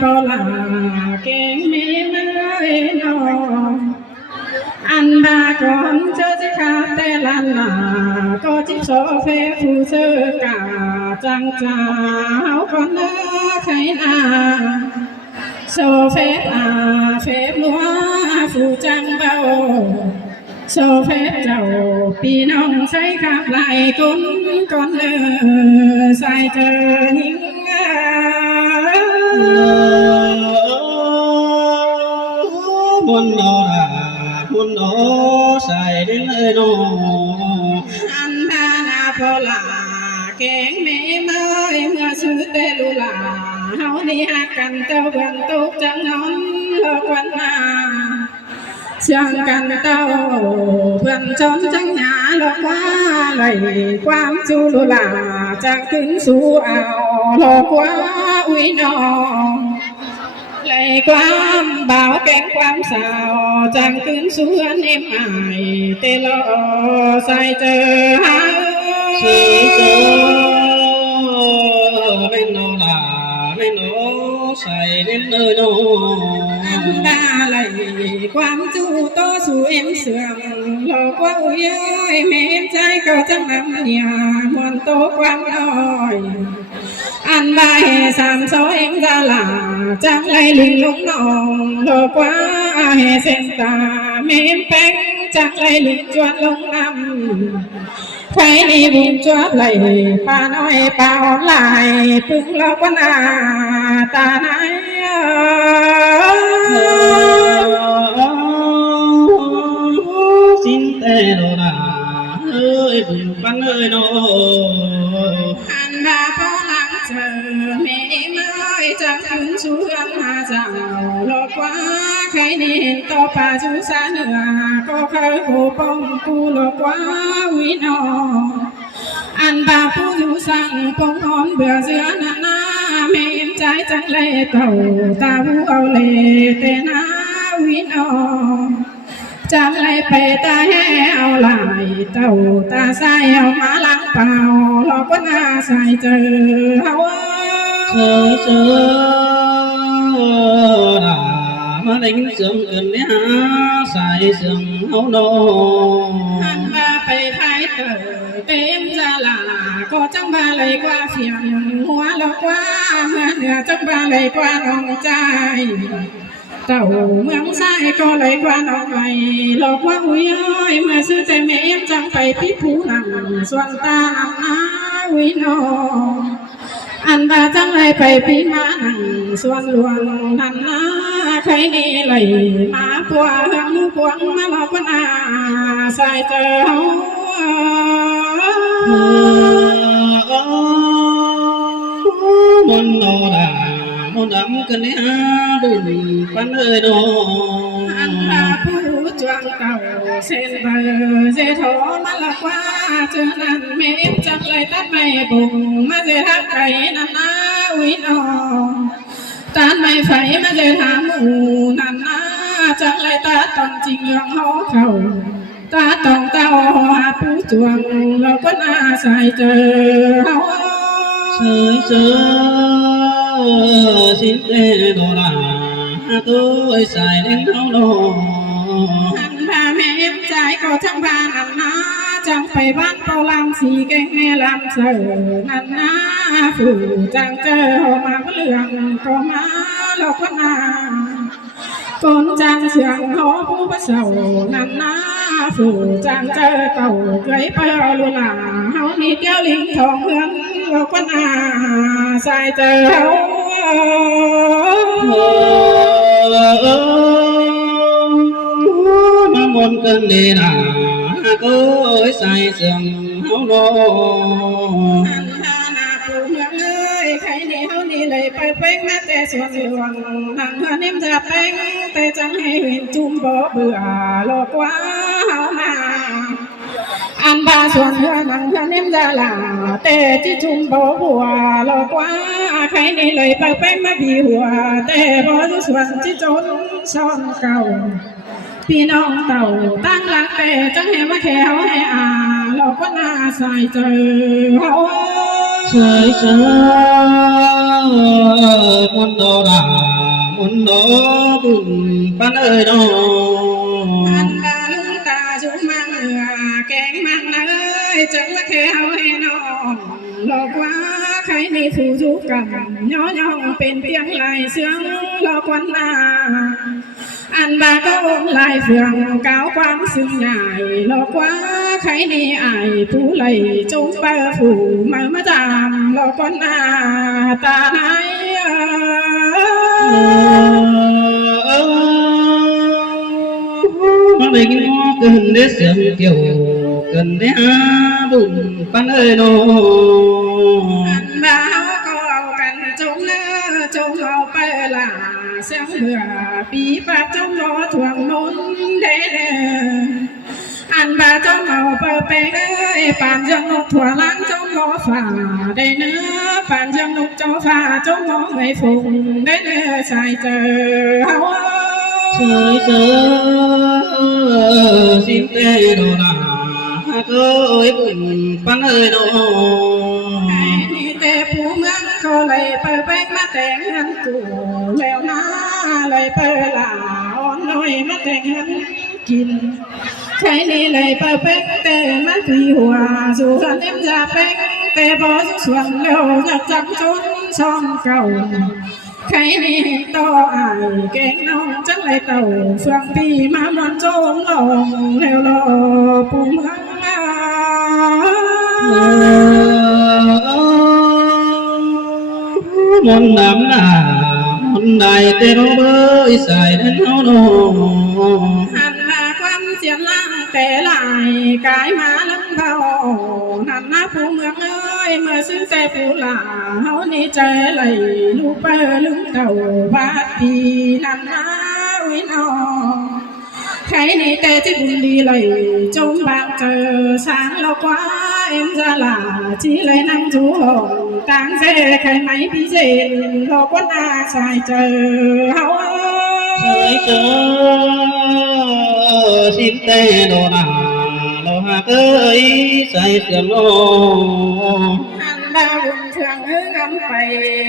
ปลาเก่งมีไม่นออันบาก่อนเจอจะขาดแต่ลันลาก็จิโซเฟฟูเซกาจังจ้าก่อนเนื้อไขนาโซเฟเฟลัวฟูจังเบาโซเฟเจ้าพี่น้องใช้ขับไหลก้นก่อนเนื้อใส่เจอหิงมุนโนรามุนโนใส่ดินเลยโนอันดานาพลาเก่งไม่เมื่อยเมื่อซื้อเตลุลาเฮานี่หักกันเต้าเบิ่งตุกจังนอนเลิกวันมาเชื่องกันเต้าเพื่อนจนจังหาหลอกว่าไหลความจูลุลาจากถึงสู่เอาหลอกว่าอุ้ยน้องไหลความเบาแก่งความสาวจังขึ้นสวนเอ็มไอเตลอใส่เจอหาสีโจไม่โนราไม่โนใส่ดินเลยโนอันดาไหลความจูโตสู่เอ็มเสื่อมหลอกว่าอุ้ยเมมใจเขาจังนำเนี่ยมวนโตความน้อยอันใบสามโซเองจะลาจังไรลิงลุงน้องโลกว่าเฮเซนตาเมมแป้งจังไรลิงจวนลงน้ำใครนี่บุญจวบไหลป้าน้อยป้าออนไลน์พึ่งโลกว่านาตาไหนสินเตโนราเอ้ยบุญปันเอ้ยโนอันดาพอหลังเจอเมมยจังถึงสวนหาเจ้าโลกว่าใครนี่เห็นต่อป่าจูสาเหนือก็เคยโผป้องกูโลกว่าวินออันบาผู้อยู่สั่งปงหอมเบื่อเสือหน้าหน้าเมมใจจังเลยเต่าตาผู้เอาเลยแต่หน้าวินอจังเลยไปตาแห่เอาลายเต่าตาใสเอามาล้างเปล่าหลอกว่าหน้าใส่เจอเฮาเจอรามาได้ยินเสียงเอิ้นเนี่ยใส่เสียงเฮาโนหันมาไปไทยเตอเต็มจะลาก็จังบาเลยกว่าเสียงหัวหลอกว่าเมื่อเหนือจังบาเลยกว่าน้องใจเต่าเมืองใต้ก็เลยกว่าน้องไหลหลอกว่าอุ้ยเมื่อซื้อใจเมมจังไปพิผูนังส่วนตาอาวินออันบาจังเลยไปพิมานังส่วนหลวงนันนาใครนี่เลยมาปัวเฮืองพวงมาหลอกว่านาใส่เจอมุนโนรามุนดำกันเนี่ยบุญปันเอ้ยโนอันดาผู้จวงเก่าเส้นเบอเจโถมาหลอกว่าเจอนั้นเมมจังเลยตัดไม่บุงมาเจอทักไก่นันนาวินอตานไม่ไฟมาเจอถามหมูนันนาจังเลยตาต้องจริงเรื่องหอเขาตาต้องเต้าหาผู้จวงเราก็น่าใส่เจอเฮาเจอสินเตโนราตัวใส่เล่นเฮาโนอันพาแม่ใจก็จังพานันนาจังไปบ้านเปาลำสีแกงแม่ลำเสือนันนาผู้จังเจอมาเรื่องก็มาเราก็นาก่อนจังเสียงหอผู้ประเสริฐนันนาผู้จังเจอเต่าเกยไปเอาลุลาเฮานี่เกี้ยวลิงทองเฮือนเราก็นาใส่เจอเฮามามนกันเดนาก็ใส่เสียงเฮาโนอันทานาผู้เมืองเอ้ยใครนี่เฮานี่เลยไปเป้งแม้แต่ส่วนหลวงนั่งเฮือนนิ่มจะเป้งแต่จังให้เห็นจุ่มบ่เบื่อโลกว่าเฮานาอันบาส่วนเฮือนั่งเฮือนนิ่มจะลาแต่ที่จุ่มบ่บัวโลกว่าใครนี่เลยไปเป้งมาบีหัวแต่บ่ส่วนที่จนซ่อนเก่าพี่น้องเต่าตั้งหลักแต่จังให้มาแขวให้เราก็น่าใส่เจอเจอ มุนโดดามุนโดบุญปันเอ้ยน้อ อันบาลุงตาจุมังเหนือแกงมังเอ้ยจังละแค่เอาให้น้องหลอกว่าใครในผู้จุกำย่อย่องเป็นเพียงลายเสื่องหลอกวันนาอันบาก็อมลายเฟืองก้าวความซึ่งใหญ่หลอกว่าใครในอายผู้ไหลจุกเบอร์ผู้มาจามหลอกวันนาตาไหนมาเด็กน้อเกินได้เสียงเกี่ยวเกินได้หาบุญปันเอ้ยน้อ อันบ่าวก็เอากันจงเนื้อจงเอาไปละเสียงเบื่อปีปากจงรอทวงมนเด้ออันบ่าวจงเอาไปเป็นเอ้ยปานจังนกถั่วล้างจงรอฝ่าได้เนื้อปานจังนกเจ้าฝ่าจงมองไม่ฟุงได้เนื้อชายเจอเฮา trời trời xin tê đồ đà ơi bùn pan ơi đồ นี่แต่ผู้เมืองก็เลยเปิดแป้งมาแต่งงานกูแล้วนะเลยเปิดลาอ่อนน้อยมาแต่งงานกินใครนี่เลยเปิดแป้งแต่มาตีหัวสู่กันเอ็มจะแป้งแต่พอสุดส่วนเร็วจะจับจนช่องเก่าใครนี่ต่ออายแกงน้องจังเลยเต่าเฟืองปีมามันโจมลงแล้วรอผู้เมืองmôn nam na môn đại tê rô bơi xài đến hao nô หันมาความเสียงล่างแต่ลายกายมาลังเบานั่นนะผู้เมืองเอ้ยเมื่อซื้อแต่ผู้หลาเฮานี่ใจไหลลูกเปอลุงเต่าบาดพีนั่นนะวินอใครในแต่ที่บุญดีเลยจมบางเจอสางเรากว่าเอ็มจะลาจีเลยนั่งจูหงต่างเสใครไหมพี่เจนโลกวันอาชายเจอเฮาtrời trời xin tê đồ đà đồ hà ơi xài sườn nô อันดาวบุญเชืองงำไป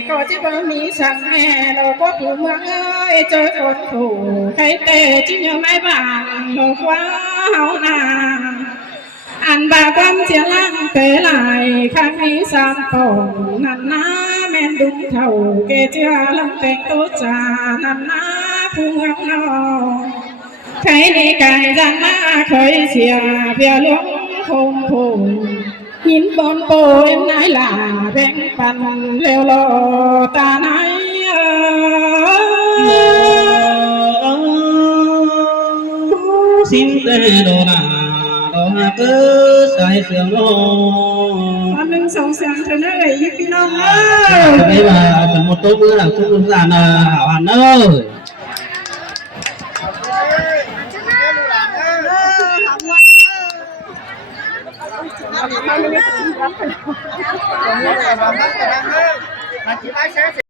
ก็ที่บ่มีสั่งแม่เราก็ผู้เมืองเอ้ยเจอคนผู้ใครเตะจิ้งยังไม่บางโลกว่าเฮานาอันบาความเสียล่างเตะลายข้างนี้สามปองนั่นนะแม่นดุงเท่าเกเจือลำแต่งตัวจานั่นนะผู้เมืองนอใครนี่กายจันมาเคยเสียเพียหลวงคงผู้หินบนโปยนายหล่าแบ่งปันเร็วรอตาไหนxin tê đồ đà đồ hà cơ xài sườn nô 1 2 3เธอเนยยิบพี่น้องเอ้ย đây là phần một tốt nữa là không đơn giản là hảo hẳn ơi Hãy subscribe cho kênh Ghiền Mì Gõ để không bỏ lỡ những video hấp dẫn